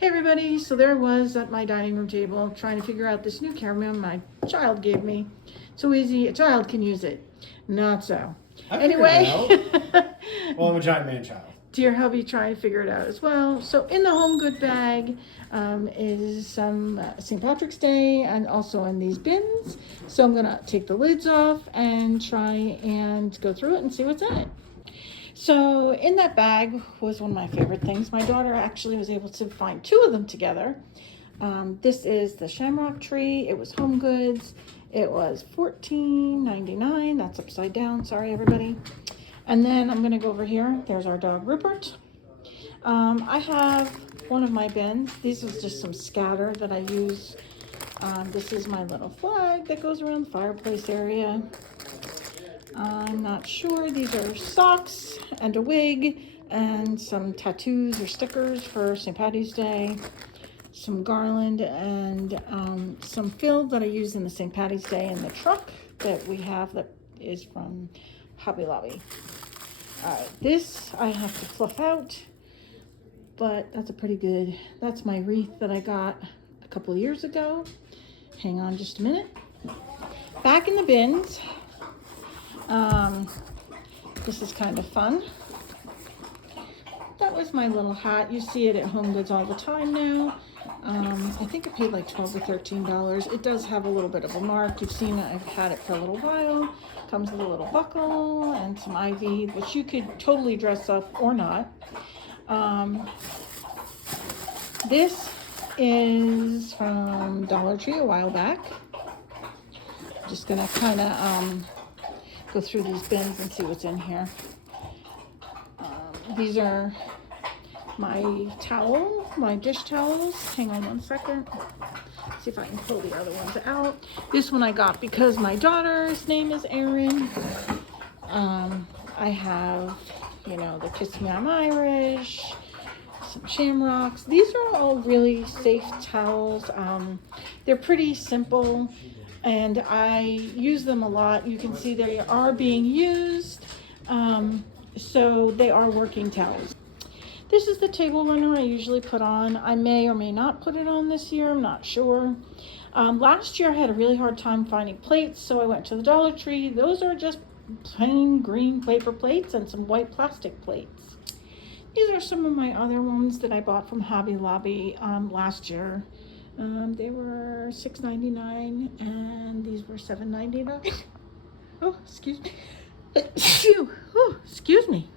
Hey everybody, so there I was at my dining room table trying to figure out this new camera my child gave me. So easy, a child can use it. Not so. Anyway, Well, I'm a giant man child. Dear hubby trying to figure it out as well. So in the home good bag is some St. Patrick's Day and also in these bins. So I'm gonna take the lids off and try and go through it and see what's in it. So in that bag was one of my favorite things. My daughter actually was able to find two of them together. This is the shamrock tree. It was Home Goods. It was $14.99. That's upside down. Sorry, everybody. And then I'm going to go over here. There's our dog, Rupert. I have one of my bins. These is just some scatter that I use. This is my little flag that goes around the fireplace area. I'm not sure. These are socks and a wig and some tattoos or stickers for St. Patty's Day, some garland, and some fill that I use in the St. Patty's Day in the truck that we have that is from Hobby Lobby. All right, this I have to fluff out, but that's that's my wreath that I got a couple of years ago. Hang on just a minute. Back in the bins. This is kind of fun. That was my little hat. You see it at Home Goods all the time now. I think I paid like $12 or $13. It does have a little bit of a mark. You've seen it. I've had it for a little while. Comes with a little buckle and some ivy, which you could totally dress up or not. This is from Dollar Tree a while back. Just gonna kind of go through these bins and see what's in here. These are my dish towels. Hang on one second. See if I can pull the other ones out. This one I got because my daughter's name is Erin. I have, the Kiss Me I'm Irish, some shamrocks. These are all really safe towels. They're pretty simple. And I use them a lot. You can see they are being used. So they are working towels. This is the table runner I usually put on. I may or may not put it on this year. I'm not sure. Last year I had a really hard time finding plates, so I went to the Dollar Tree. Those are just plain green paper plates and some white plastic plates. These are some of my other ones that I bought from Hobby Lobby last year. They were $6.99 and these were $7.99. Oh, excuse me. Oh, excuse me.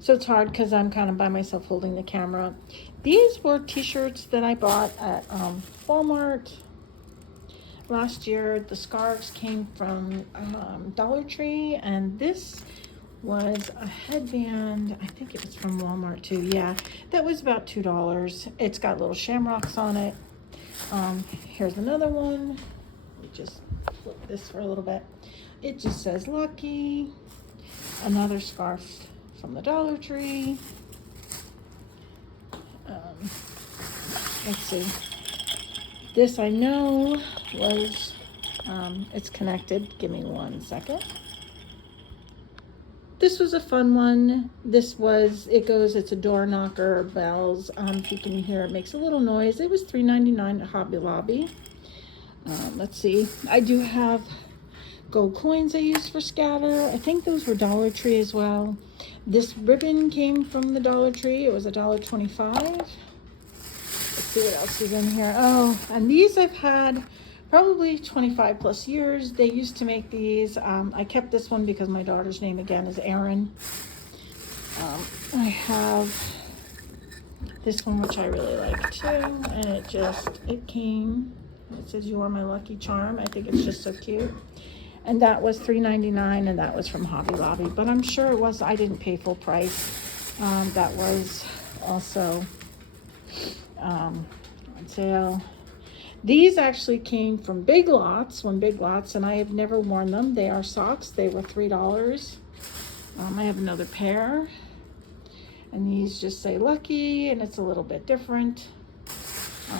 So it's hard because I'm kind of by myself holding the camera. These were t-shirts that I bought at Walmart last year. The scarves came from Dollar Tree, and this was a headband. I think it was from Walmart too. Yeah, that was about $2. It's got little shamrocks on it. Here's another one. We just flip this for a little bit. It just says Lucky. Another scarf from the Dollar Tree. Let's see. This I know was, it's connected. Give me one second. This was a fun one. It's a door knocker, bells. If you can hear it, makes a little noise. It was $3.99 at Hobby Lobby. Let's see. I do have gold coins I use for scatter. I think those were Dollar Tree as well. This ribbon came from the Dollar Tree. It was $1.25. Let's see what else is in here. Oh, and these I've had probably 25 plus years. They used to make these. I kept this one because my daughter's name again is Erin. I have this one, which I really like too. And it says you are my lucky charm. I think it's just so cute. And that was $3.99 and that was from Hobby Lobby. But I'm sure I didn't pay full price. That was also on sale. These actually came from Big Lots, and I have never worn them. They are socks. They were $3. I have another pair, and these just say Lucky, and it's a little bit different.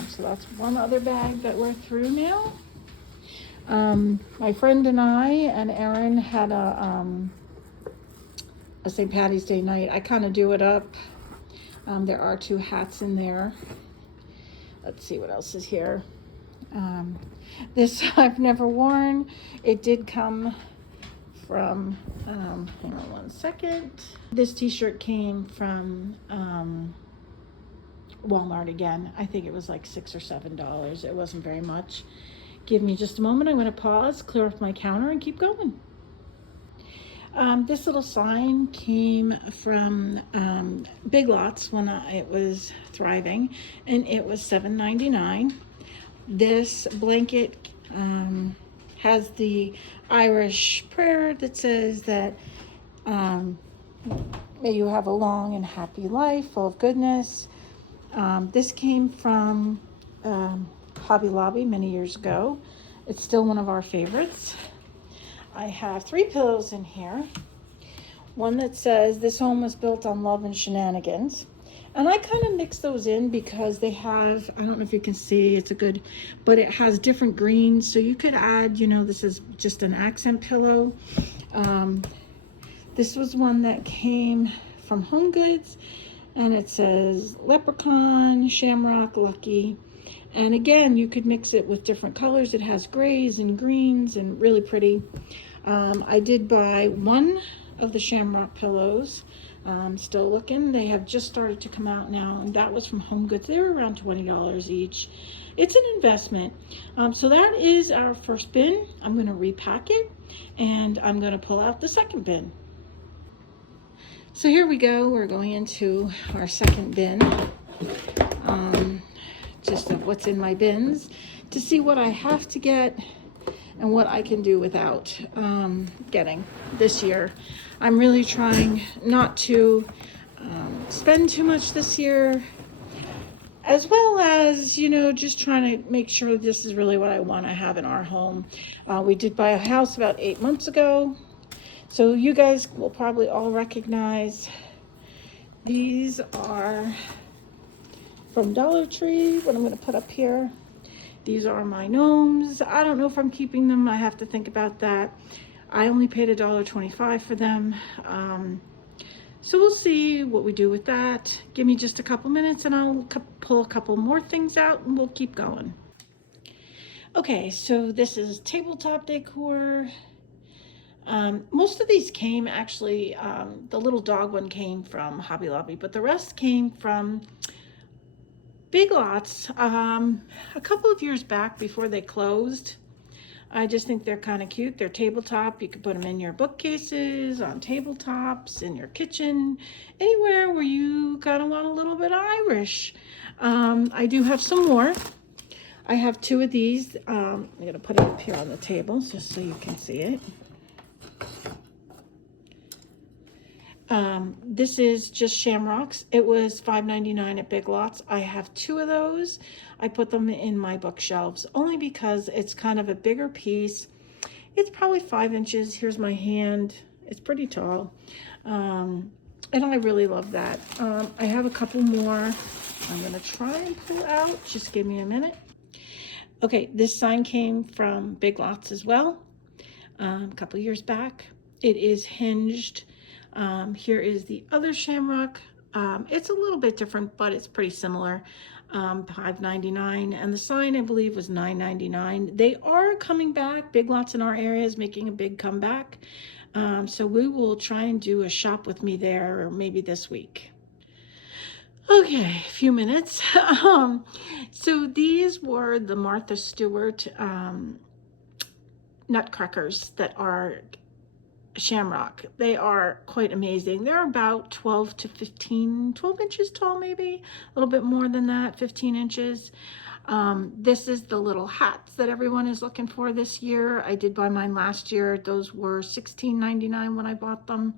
So that's one other bag that we're through now. My friend and I and Erin had a St. Patty's Day night. I kind of do it up. There are 2 hats in there. Let's see what else is here. This I've never worn. It did come from, hang on one second. This t-shirt came from Walmart again. I think it was like $6 or $7. It wasn't very much. Give me just a moment. I'm going to pause, clear off my counter, and keep going. This little sign came from Big Lots when it was thriving, and it was $7.99. This blanket has the Irish prayer that says that may you have a long and happy life full of goodness. This came from Hobby Lobby many years ago. It's still one of our favorites. I have 3 pillows in here. One that says, "This home was built on love and shenanigans." And I kind of mix those in because they have, I don't know if you can see, but it has different greens. So you could add, this is just an accent pillow. This was one that came from HomeGoods, and it says leprechaun, shamrock, lucky. And again, you could mix it with different colors. It has grays and greens and really pretty. I did buy one of the shamrock pillows. Still looking. They have just started to come out now, and that was from HomeGoods. They were around $20 each. It's an investment. So that is our first bin. I'm going to repack it, and I'm going to pull out the second bin. So here we go. We're going into our second bin. Just of what's in my bins to see what I have to get and what I can do without getting this year. I'm really trying not to spend too much this year, as well as, just trying to make sure this is really what I want to have in our home. We did buy a house about 8 months ago, so you guys will probably all recognize these are from Dollar Tree. What I'm going to put up here. These are my gnomes. I don't know if I'm keeping them. I have to think about that. I only paid $1.25 for them. So we'll see what we do with that. Give me just a couple minutes and I'll pull a couple more things out and we'll keep going. Okay, so this is tabletop decor. Most of these came actually, the little dog one came from Hobby Lobby, but the rest came from Big Lots a couple of years back before they closed. I just think they're kind of cute. They're tabletop. You can put them in your bookcases, on tabletops, in your kitchen, anywhere where you kind of want a little bit Irish. I do have some more. I have 2 of these. I'm going to put it up here on the table just so you can see it. This is just shamrocks. It was $5.99 at Big Lots. I have 2 of those. I put them in my bookshelves only because it's kind of a bigger piece. It's probably 5 inches. Here's my hand. It's pretty tall. And I really love that. I have a couple more I'm going to try and pull out. Just give me a minute. Okay, this sign came from Big Lots as well, a couple years back. It is hinged. Here is the other shamrock. It's a little bit different, but it's pretty similar. $5.99, and the sign I believe was $9.99. They are coming back. Big Lots in our area is making a big comeback. So we will try and do a shop with me there, or maybe this week. Okay, a few minutes. So these were the Martha Stewart nutcrackers that are shamrock. They are quite amazing. They're about 12 inches tall, maybe a little bit more than that, 15 inches. This is the little hats that everyone is looking for this year. I did buy mine last year. Those were $16.99 when I bought them.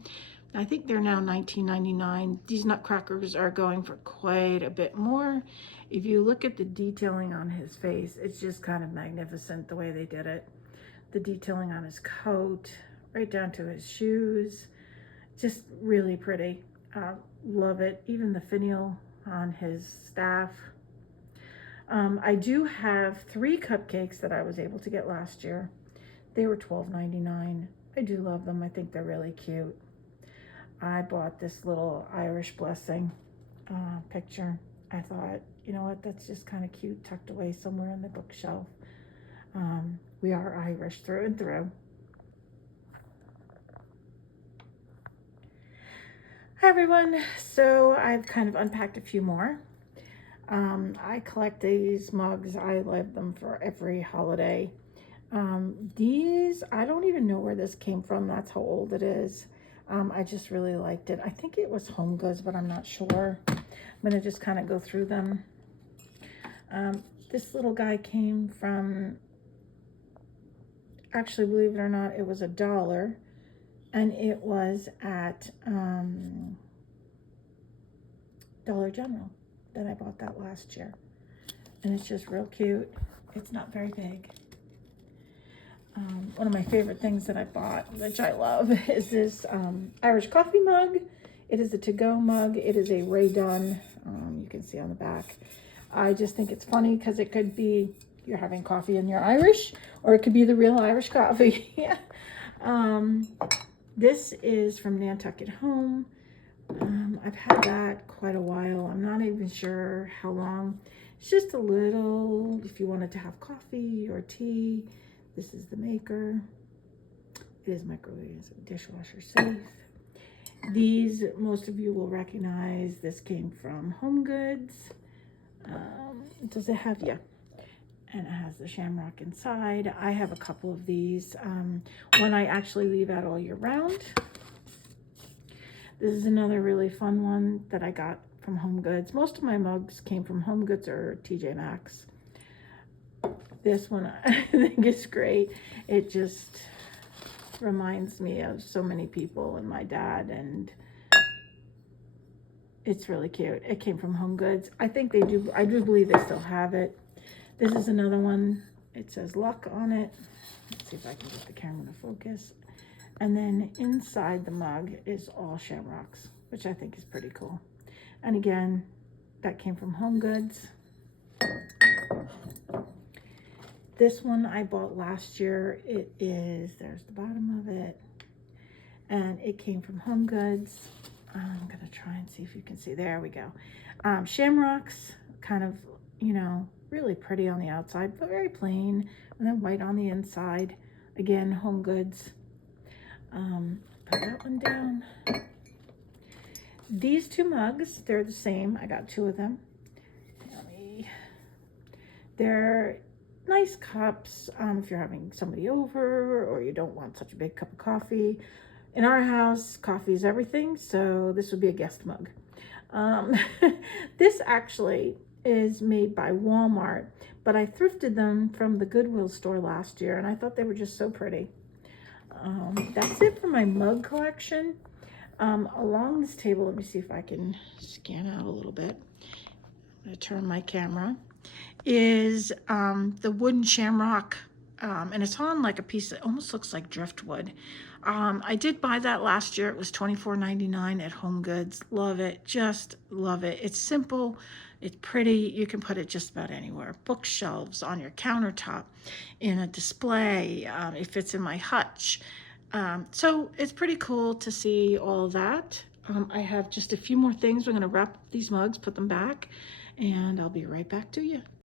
I think they're now $19.99. These nutcrackers are going for quite a bit more. If you look at the detailing on his face, it's just kind of magnificent the way they did it. The detailing on his coat, right down to his shoes, just really pretty. Love it. Even the finial on his staff. I do have 3 cupcakes that I was able to get last year. They were $12.99. I do love them. I think they're really cute. I bought this little Irish blessing picture. I thought, you know what, that's just kind of cute, tucked away somewhere on the bookshelf. We are Irish through and through. Hi everyone, so I've kind of unpacked a few more. I collect these mugs. I love them for every holiday. These, I don't even know where this came from. That's how old it is. I just really liked it. I think it was HomeGoods, but I'm not sure. I'm gonna just kind of go through them. This little guy came from, actually, believe it or not, it was $1, and it was at Dollar General that I bought that last year. And it's just real cute. It's not very big. One of my favorite things that I bought, which I love, is this Irish coffee mug. It is a to-go mug. It is a Ray Dunn. You can see on the back. I just think it's funny because it could be you're having coffee and you're Irish, or it could be the real Irish coffee. This is from Nantucket Home. I've had that quite a while. I'm not even sure how long. It's just a little, if you wanted to have coffee or tea. This is the maker. It is microwave, dishwasher safe. These, most of you will recognize. This came from HomeGoods. Does it have, yeah. And it has the shamrock inside. I have a couple of these. One I actually leave out all year round. This is another really fun one that I got from HomeGoods. Most of my mugs came from HomeGoods or TJ Maxx. This one I think is great. It just reminds me of so many people and my dad, and it's really cute. It came from HomeGoods. I think they do, I do believe they still have it. This is another one. It says luck on it. Let's see if I can get the camera to focus. And then inside the mug is all shamrocks, which I think is pretty cool. And again, that came from HomeGoods. This one I bought last year. It is, there's the bottom of it. And it came from HomeGoods. I'm gonna try and see if you can see, there we go. Shamrocks, kind of, you know, really pretty on the outside, but very plain. And then white on the inside. Again, HomeGoods. Put that one down. These two mugs, they're the same. I got 2 of them. They're nice cups if you're having somebody over or you don't want such a big cup of coffee. In our house, coffee is everything, so this would be a guest mug. This actually is made by Walmart, but I thrifted them from the Goodwill store last year, and I thought they were just so pretty. That's it for my mug collection. Along this table, let me see if I can scan out a little bit. I'm going to turn my camera. Is the wooden shamrock, and it's on like a piece that almost looks like driftwood. I did buy that last year. It was $24.99 at HomeGoods. Love it, just love it. It's simple, it's pretty. You can put it just about anywhere. Bookshelves, on your countertop, in a display. It fits in my hutch. So it's pretty cool to see all of that. I have just a few more things. We're going to wrap these mugs, put them back, and I'll be right back to you.